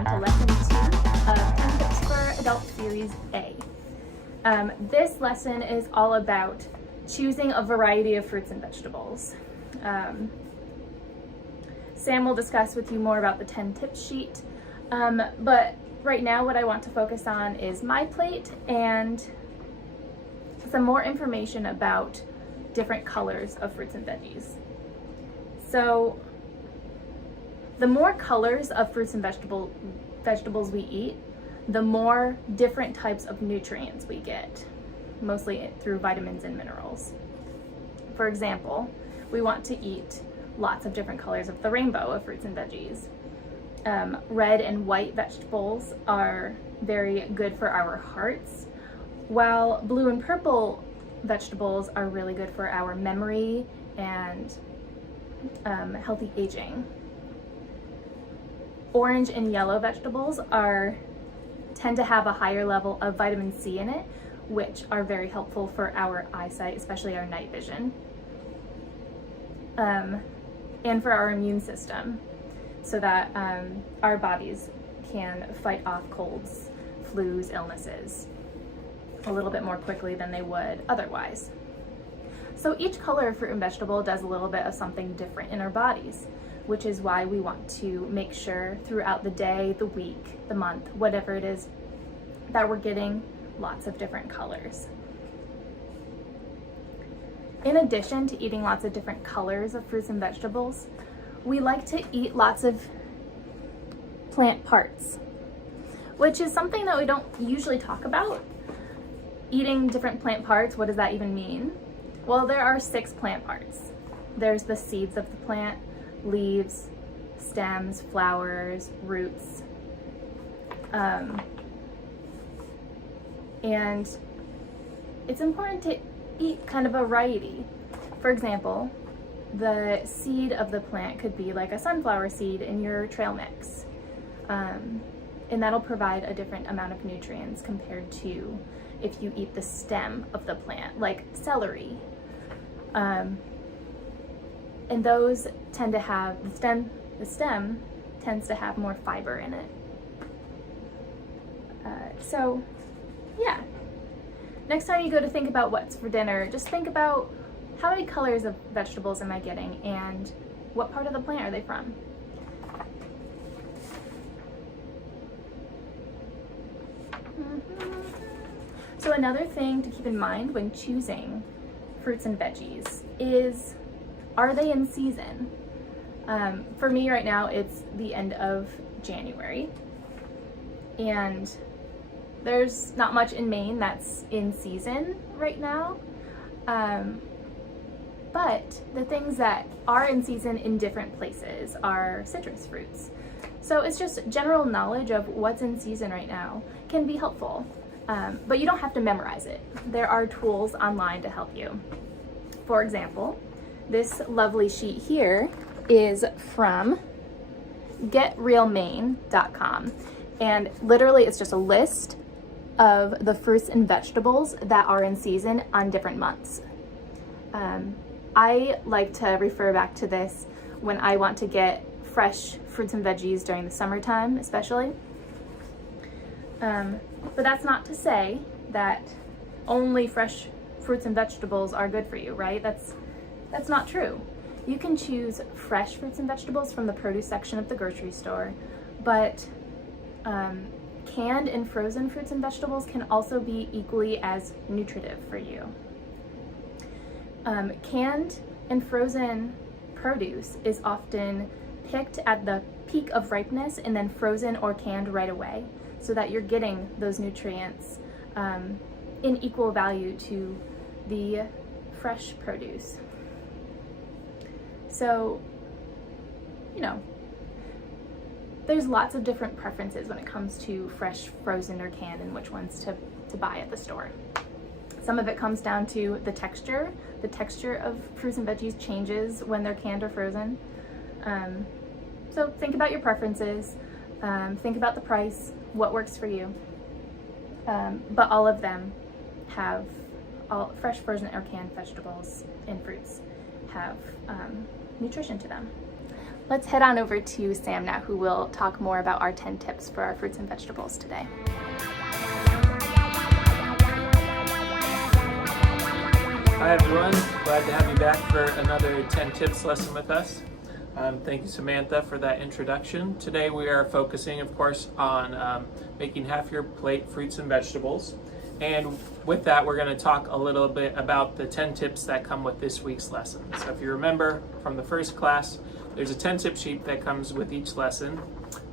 on to lesson 2 of 10 Tips for Adult Series A. This lesson is all about choosing a variety of fruits and vegetables. Sam will discuss with you more about the 10 tips sheet, but right now what I want to focus on is MyPlate and some more information about different colors of fruits and veggies. So the more colors of fruits and vegetables we eat, the more different types of nutrients we get, mostly through vitamins and minerals. For example, we want to eat lots of different colors of the rainbow of fruits and veggies. Red and white vegetables are very good for our hearts, while blue and purple vegetables are really good for our memory and healthy aging. Orange and yellow vegetables tend to have a higher level of vitamin C in it, which are very helpful for our eyesight, especially our night vision, and for our immune system, so that our bodies can fight off colds, flus, illnesses a little bit more quickly than they would otherwise. So each color of fruit and vegetable does a little bit of something different in our bodies, which is why we want to make sure throughout the day, the week, the month, whatever it is, that we're getting lots of different colors. In addition to eating lots of different colors of fruits and vegetables, we like to eat lots of plant parts, which is something that we don't usually talk about. Eating different plant parts, what does that even mean? Well, there are 6 plant parts. There's the seeds of the plant, leaves, stems, flowers, roots, and it's important to eat kind of a variety. For example, the seed of the plant could be like a sunflower seed in your trail mix, and that'll provide a different amount of nutrients compared to if you eat the stem of the plant, like celery. And those tend to have, the stem tends to have more fiber in it. So yeah, next time you go to think about what's for dinner, just think about how many colors of vegetables am I getting and what part of the plant are they from? So another thing to keep in mind when choosing fruits and veggies is, are they in season? For me right now, it's the end of January, and there's not much in Maine that's in season right now. But the things that are in season in different places are citrus fruits. So it's just general knowledge of what's in season right now can be helpful, but you don't have to memorize it. There are tools online to help you. For example, this lovely sheet here is from getrealmaine.com, and literally it's just a list of the fruits and vegetables that are in season on different months. I like to refer back to this when I want to get fresh fruits and veggies during the summertime, especially. But that's not to say that only fresh fruits and vegetables are good for you, right? That's not true. You can choose fresh fruits and vegetables from the produce section of the grocery store, but canned and frozen fruits and vegetables can also be equally as nutritive for you. Canned and frozen produce is often picked at the peak of ripeness and then frozen or canned right away, so that you're getting those nutrients in equal value to the fresh produce. So, you know, there's lots of different preferences when it comes to fresh, frozen, or canned and which ones to buy at the store. Some of it comes down to the texture. The texture of fruits and veggies changes when they're canned or frozen. So think about your preferences, think about the price, what works for you. But all of them have, all fresh, frozen, or canned vegetables and fruits have nutrition to them. Let's head on over to Sam now, who will talk more about our 10 tips for our fruits and vegetables today. Hi everyone, glad to have you back for another 10 tips lesson with us. Thank you, Samantha, for that introduction. Today we are focusing, of course, on making half your plate fruits and vegetables. And with that, we're going to talk a little bit about the 10 tips that come with this week's lesson. So if you remember from the first class, there's a 10 tip sheet that comes with each lesson.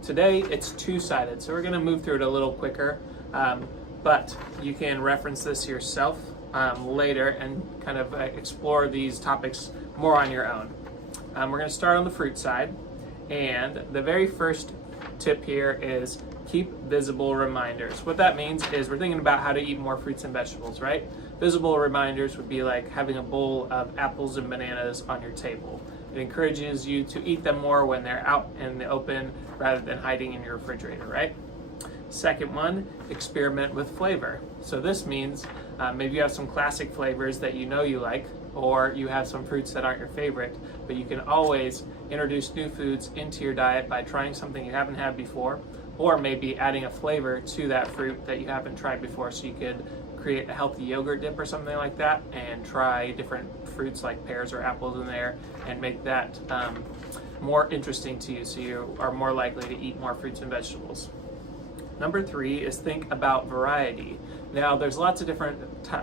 Today it's two-sided, so we're going to move through it a little quicker, but you can reference this yourself later and kind of explore these topics more on your own. We're going to start on the fruit side, and the very first tip here is keep visible reminders. What that means is we're thinking about how to eat more fruits and vegetables, right? Visible reminders would be like having a bowl of apples and bananas on your table. It encourages you to eat them more when they're out in the open rather than hiding in your refrigerator, right? Second one, experiment with flavor. So this means maybe you have some classic flavors that you know you like, or you have some fruits that aren't your favorite, but you can always introduce new foods into your diet by trying something you haven't had before, or maybe adding a flavor to that fruit that you haven't tried before. So you could create a healthy yogurt dip or something like that and try different fruits like pears or apples in there and make that more interesting to you, so you are more likely to eat more fruits and vegetables. Number 3 is think about variety. Now, there's lots of different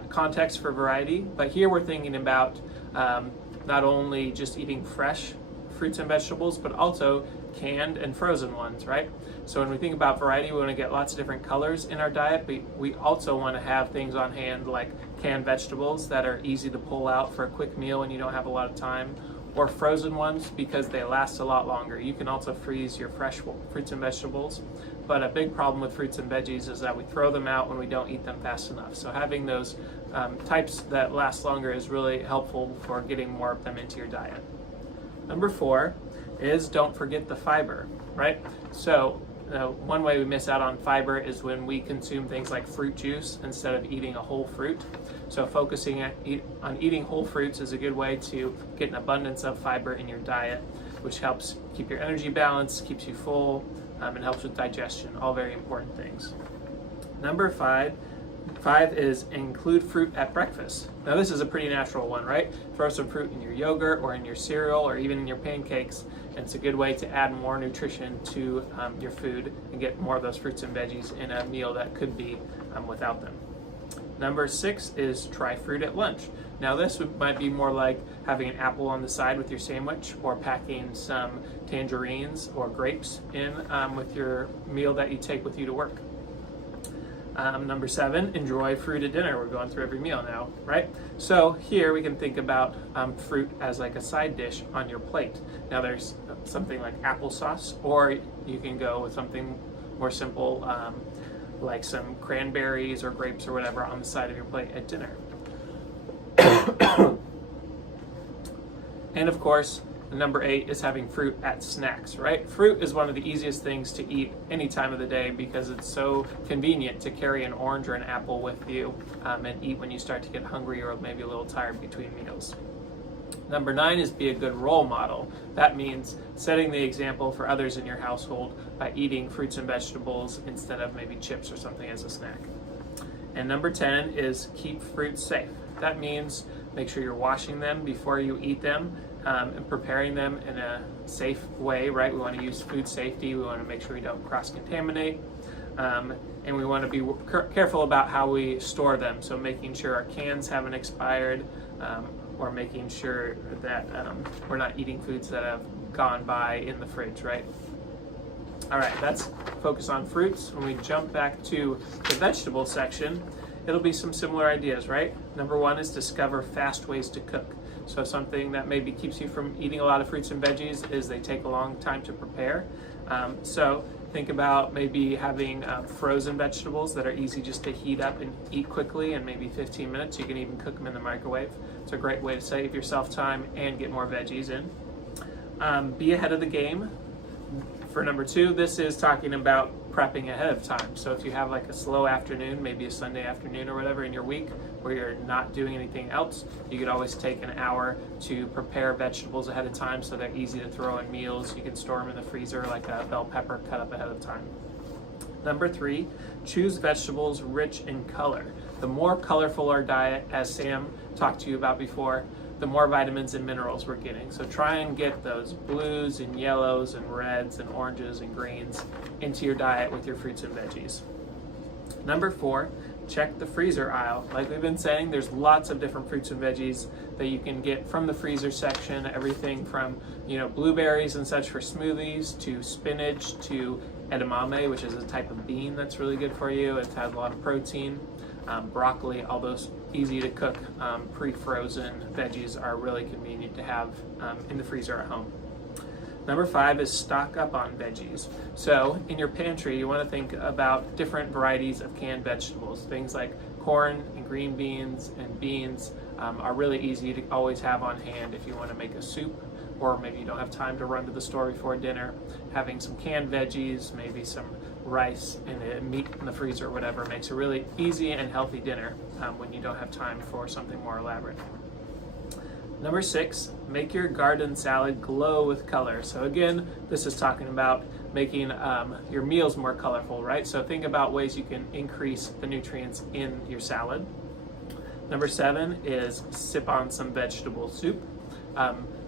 contexts for variety, but here we're thinking about not only just eating fresh fruits and vegetables, but also canned and frozen ones, right? So when we think about variety, we want to get lots of different colors in our diet, but we also want to have things on hand like canned vegetables that are easy to pull out for a quick meal when you don't have a lot of time, or frozen ones because they last a lot longer. You can also freeze your fresh fruits and vegetables, but a big problem with fruits and veggies is that we throw them out when we don't eat them fast enough. So having those types that last longer is really helpful for getting more of them into your diet. Number 4 is don't forget the fiber, right? So one way we miss out on fiber is when we consume things like fruit juice instead of eating a whole fruit. So focusing on eating whole fruits is a good way to get an abundance of fiber in your diet, which helps keep your energy balanced, keeps you full, and helps with digestion, all very important things. Number 5 is include fruit at breakfast. Now this is a pretty natural one, right? Throw some fruit in your yogurt or in your cereal or even in your pancakes, and it's a good way to add more nutrition to your food and get more of those fruits and veggies in a meal that could be without them. Number 6 is try fruit at lunch. Now this might be more like having an apple on the side with your sandwich, or packing some tangerines or grapes in with your meal that you take with you to work. Number 7, enjoy fruit at dinner. We're going through every meal now, right? So here we can think about fruit as like a side dish on your plate. Now there's something like applesauce, or you can go with something more simple like some cranberries or grapes or whatever on the side of your plate at dinner. And of course, number 8 is having fruit at snacks, right? Fruit is one of the easiest things to eat any time of the day because it's so convenient to carry an orange or an apple with you and eat when you start to get hungry or maybe a little tired between meals. Number 9 is be a good role model. That means setting the example for others in your household by eating fruits and vegetables instead of maybe chips or something as a snack. And number 10 is keep fruits safe. That means make sure you're washing them before you eat them and preparing them in a safe way, right? We want to use food safety. We want to make sure we don't cross-contaminate. And we want to be careful about how we store them. So making sure our cans haven't expired, or making sure that we're not eating foods that have gone by in the fridge, right? All right, that's focus on fruits. When we jump back to the vegetable section, it'll be some similar ideas, right? Number 1 is discover fast ways to cook. So something that maybe keeps you from eating a lot of fruits and veggies is they take a long time to prepare. So think about maybe having frozen vegetables that are easy just to heat up and eat quickly in maybe 15 minutes. You can even cook them in the microwave. It's a great way to save yourself time and get more veggies in. Be ahead of the game. For number 2, this is talking about prepping ahead of time. So if you have like a slow afternoon, maybe a Sunday afternoon or whatever in your week where you're not doing anything else, you could always take an hour to prepare vegetables ahead of time so they're easy to throw in meals. You can store them in the freezer like a bell pepper cut up ahead of time. Number 3, choose vegetables rich in color. The more colorful our diet, as Sam talked to you about before, the more vitamins and minerals we're getting. So try and get those blues and yellows and reds and oranges and greens into your diet with your fruits and veggies. Number 4, check the freezer aisle. Like we've been saying, there's lots of different fruits and veggies that you can get from the freezer section. Everything from, blueberries and such for smoothies, to spinach, to edamame, which is a type of bean that's really good for you. It has a lot of protein. Broccoli, all those easy to cook, pre-frozen veggies are really convenient to have in the freezer at home. Number 5 is stock up on veggies. So in your pantry, you want to think about different varieties of canned vegetables. Things like corn and green beans and beans are really easy to always have on hand if you want to make a soup, or maybe you don't have time to run to the store before dinner. Having some canned veggies, maybe some rice and meat in the freezer or whatever, makes a really easy and healthy dinner when you don't have time for something more elaborate. Number 6, make your garden salad glow with color. So again, this is talking about making your meals more colorful, right? So think about ways you can increase the nutrients in your salad. Number 7 is sip on some vegetable soup.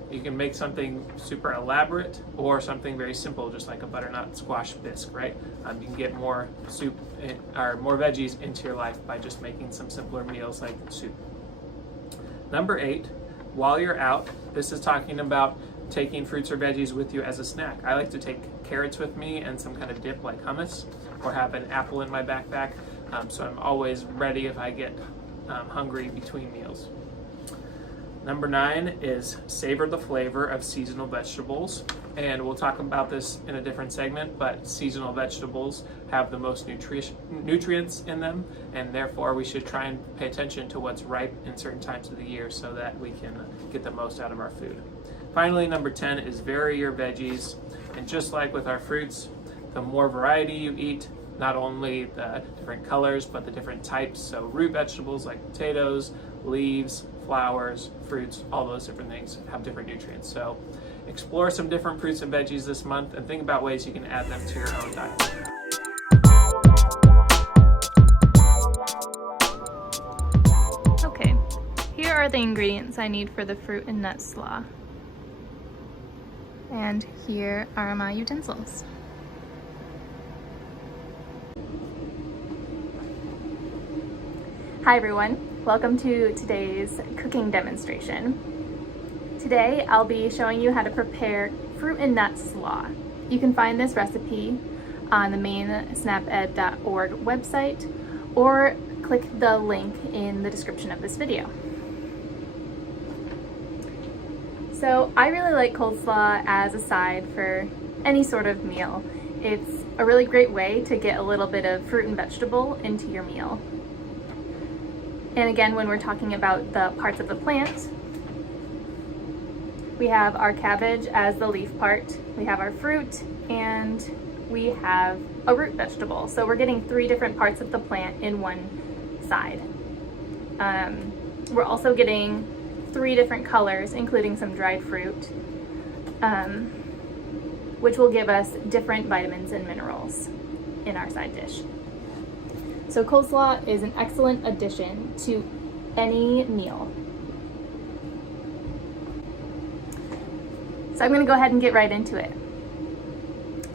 You can make something super elaborate or something very simple, just like a butternut squash bisque, right? You can get more soup or more veggies into your life by just making some simpler meals like soup. Number 8, while you're out, this is talking about taking fruits or veggies with you as a snack. I like to take carrots with me and some kind of dip like hummus, or have an apple in my backpack, so I'm always ready if I get hungry between meals. Number 9 is savor the flavor of seasonal vegetables. And we'll talk about this in a different segment, but seasonal vegetables have the most nutrients in them, and therefore we should try and pay attention to what's ripe in certain times of the year so that we can get the most out of our food. Finally, number 10 is vary your veggies. And just like with our fruits, the more variety you eat, not only the different colors, but the different types. So root vegetables like potatoes, leaves, flowers, fruits, all those different things have different nutrients. So explore some different fruits and veggies this month and think about ways you can add them to your own diet. Okay, here are the ingredients I need for the fruit and nut slaw. And here are my utensils. Hi everyone, welcome to today's cooking demonstration. Today I'll be showing you how to prepare fruit and nut slaw. You can find this recipe on the Maine SNAP-Ed.org website, or click the link in the description of this video. So I really like coleslaw as a side for any sort of meal. It's a really great way to get a little bit of fruit and vegetable into your meal. And again, when we're talking about the parts of the plant, we have our cabbage as the leaf part, we have our fruit, and we have a root vegetable. So we're getting 3 different parts of the plant in one side. We're also getting 3 different colors, including some dried fruit, which will give us different vitamins and minerals in our side dish. So coleslaw is an excellent addition to any meal. So I'm going to go ahead and get right into it.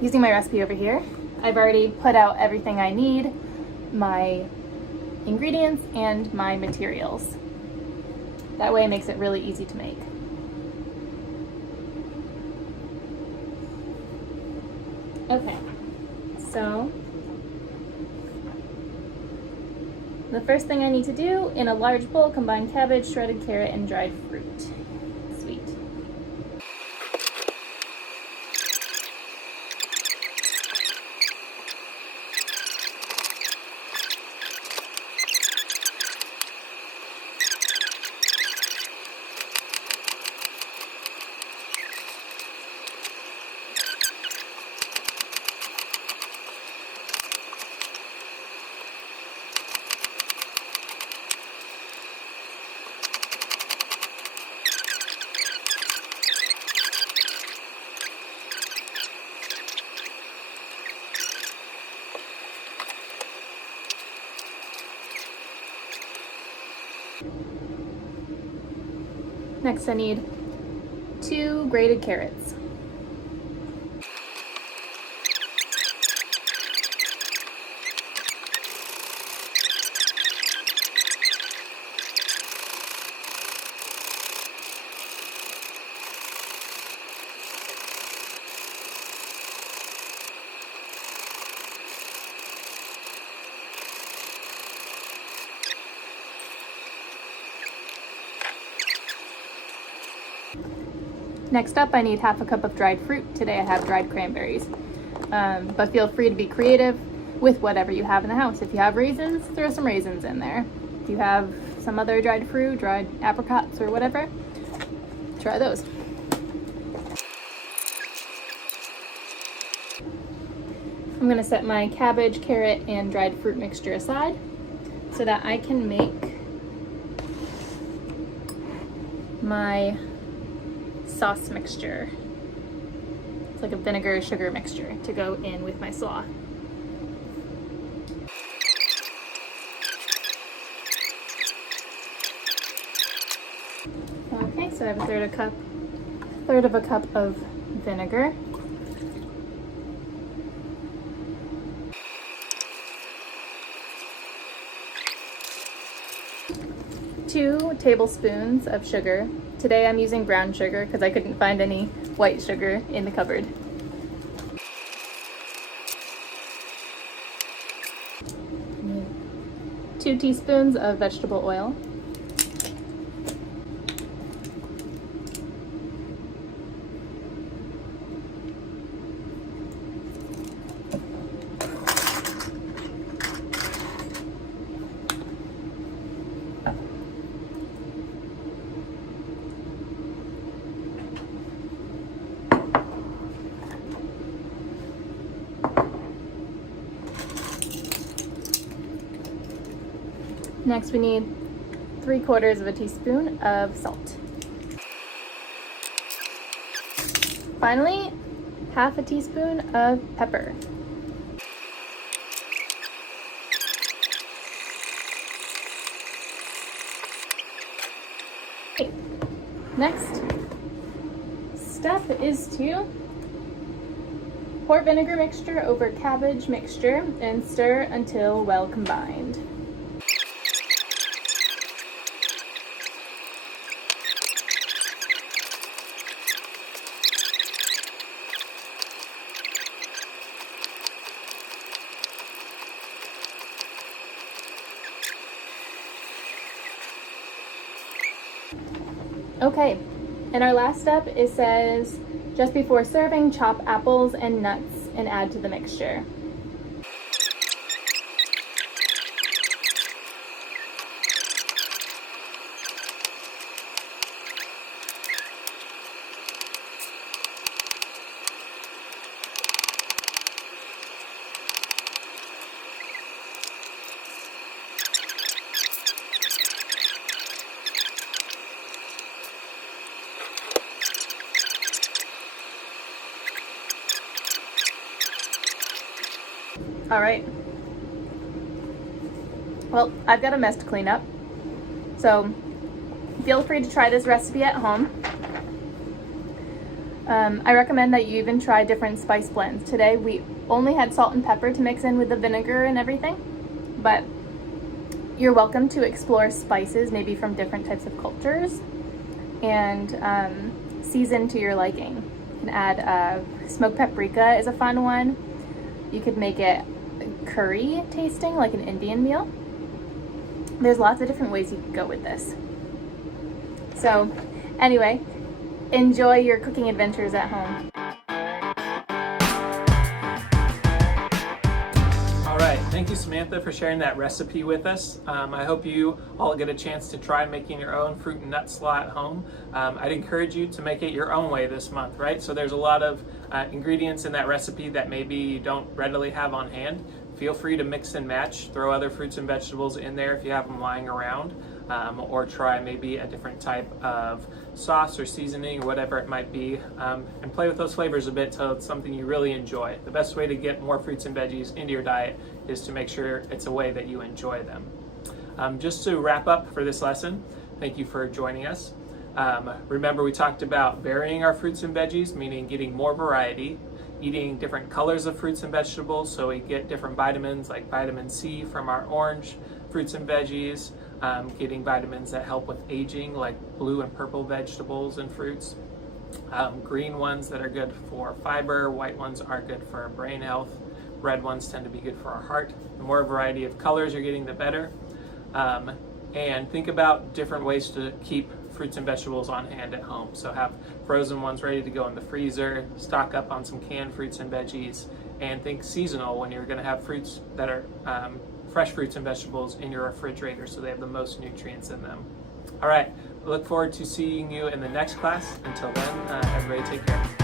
Using my recipe over here, I've already put out everything I need, my ingredients and my materials. That way it makes it really easy to make. Okay, so the first thing I need to do, in a large bowl, combine cabbage, shredded carrot, and dried fruit. Sweet. Next I need 2 grated carrots. Next up, I need half a cup of dried fruit. Today I have dried cranberries. But feel free to be creative with whatever you have in the house. If you have raisins, throw some raisins in there. If you have some other dried fruit, dried apricots or whatever, try those. I'm gonna set my cabbage, carrot, and dried fruit mixture aside so that I can make my sauce mixture. It's like a vinegar sugar mixture to go in with my slaw. Okay, so I have a third of a cup of vinegar. 2 tablespoons of sugar. Today I'm using brown sugar because I couldn't find any white sugar in the cupboard. 2 teaspoons of vegetable oil. 'Next we need 3/4 of a teaspoon of salt. Finally, half a teaspoon of pepper. Okay. Next step is to pour vinegar mixture over cabbage mixture and stir until well combined. Okay, and our last step, it says, just before serving, chop apples and nuts and add to the mixture. All right. Well, I've got a mess to clean up, so feel free to try this recipe at home. I recommend that you even try different spice blends. Today we only had salt and pepper to mix in with the vinegar and everything, but you're welcome to explore spices maybe from different types of cultures and season to your liking. You can add smoked paprika is a fun one. You could make it curry tasting, like an Indian meal. There's lots of different ways you could go with this. So anyway, enjoy your cooking adventures at home. All right, thank you, Samantha, for sharing that recipe with us. I hope you all get a chance to try making your own fruit and nut slaw at home. I'd encourage you to make it your own way this month, right? So there's a lot of ingredients in that recipe that maybe you don't readily have on hand. Feel free to mix and match, throw other fruits and vegetables in there if you have them lying around, or try maybe a different type of sauce or seasoning or whatever it might be, and play with those flavors a bit till it's something you really enjoy. The best way to get more fruits and veggies into your diet is to make sure it's a way that you enjoy them. Just to wrap up for this lesson, thank you for joining us. Remember, we talked about varying our fruits and veggies, meaning getting more variety, eating different colors of fruits and vegetables so we get different vitamins like vitamin C from our orange fruits and veggies, getting vitamins that help with aging like blue and purple vegetables and fruits, green ones that are good for fiber, white ones are good for brain health, red ones tend to be good for our heart. The more variety of colors you're getting, the better. And think about different ways to keep fruits and vegetables on hand at home. So have frozen ones ready to go in the freezer, stock up on some canned fruits and veggies, and think seasonal when you're going to have fruits that are fresh fruits and vegetables in your refrigerator so they have the most nutrients in them. All right, look forward to seeing you in the next class. Until then, everybody take care.